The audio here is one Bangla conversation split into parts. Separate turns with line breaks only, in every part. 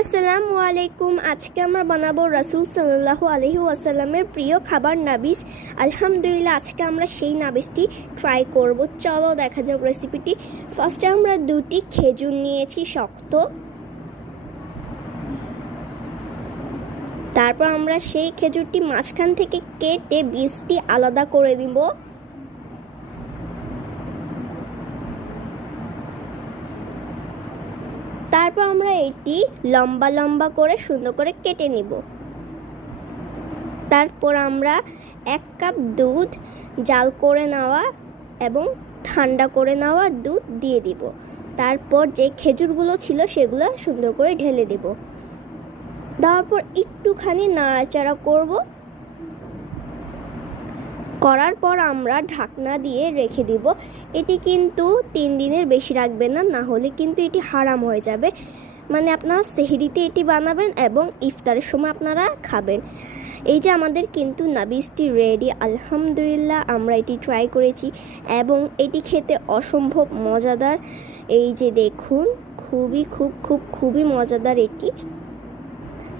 আসসালামু আলাইকুম। আজকে আমরা বানাবো রাসুল সাল্লাল্লাহু আলহি ওয়াসাল্লামের প্রিয় খাবার নাবিস আলহামদুলিল্লাহ, আজকে আমরা সেই নাবিসটি ট্রাই করব। চলো দেখা যাক রেসিপিটি ফার্স্টে আমরা দুটি খেজুর নিয়েছি শক্ত। তারপর আমরা সেই খেজুরটি মাঝখান থেকে কেটে বীজটি আলাদা করে দিব। তারপর আমরা এটি লম্বা লম্বা করে সুন্দর করে কেটে নিব। তারপর আমরা এক কাপ দুধ জাল করে নেওয়া এবং ঠান্ডা করে নেওয়া দুধ দিয়ে দিব। তারপর যে খেজুরগুলো ছিল সেগুলো সুন্দর করে ঢেলে দেব। দেওয়ার পর একটুখানি নাড়াচাড়া করব। করার পর আমরা ঢাকনা দিয়ে রেখে দিব। এটি কিন্তু তিন দিনের বেশি রাখবেন না না হলে কিন্তু এটি হারাম হয়ে যাবে। মানে আপনারা সেহরিতে এটি বানাবেন এবং ইফতারের সময় আপনারা খাবেন। এই যে আমাদের কিন্তু নাবিসটি রেডি আলহামদুলিল্লাহ আমরা এটি ট্রাই করেছি এবং এটি খেতে অসম্ভব মজাদার। এই যে দেখুন, খুবই, খুব খুব, খুবই মজাদার এটি।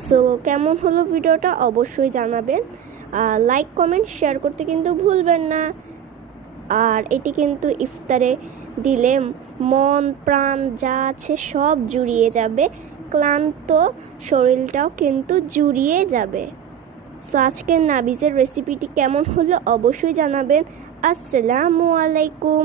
সো কেমন হলো ভিডিওটা অবশ্যই জানাবেন। লাইক কমেন্ট শেয়ার করতে কিন্তু ভুলবেন না। আর এটি কিন্তু ইফতারে দিলে মন, প্রাণ যা আছে সব জুড়িয়ে যাবে। ক্লান্ত শরীরটাও কিন্তু জুড়িয়ে যাবে। সো আজকের নাবিজের রেসিপিটি কেমন হলো অবশ্যই জানাবেন। আসসালামু আলাইকুম।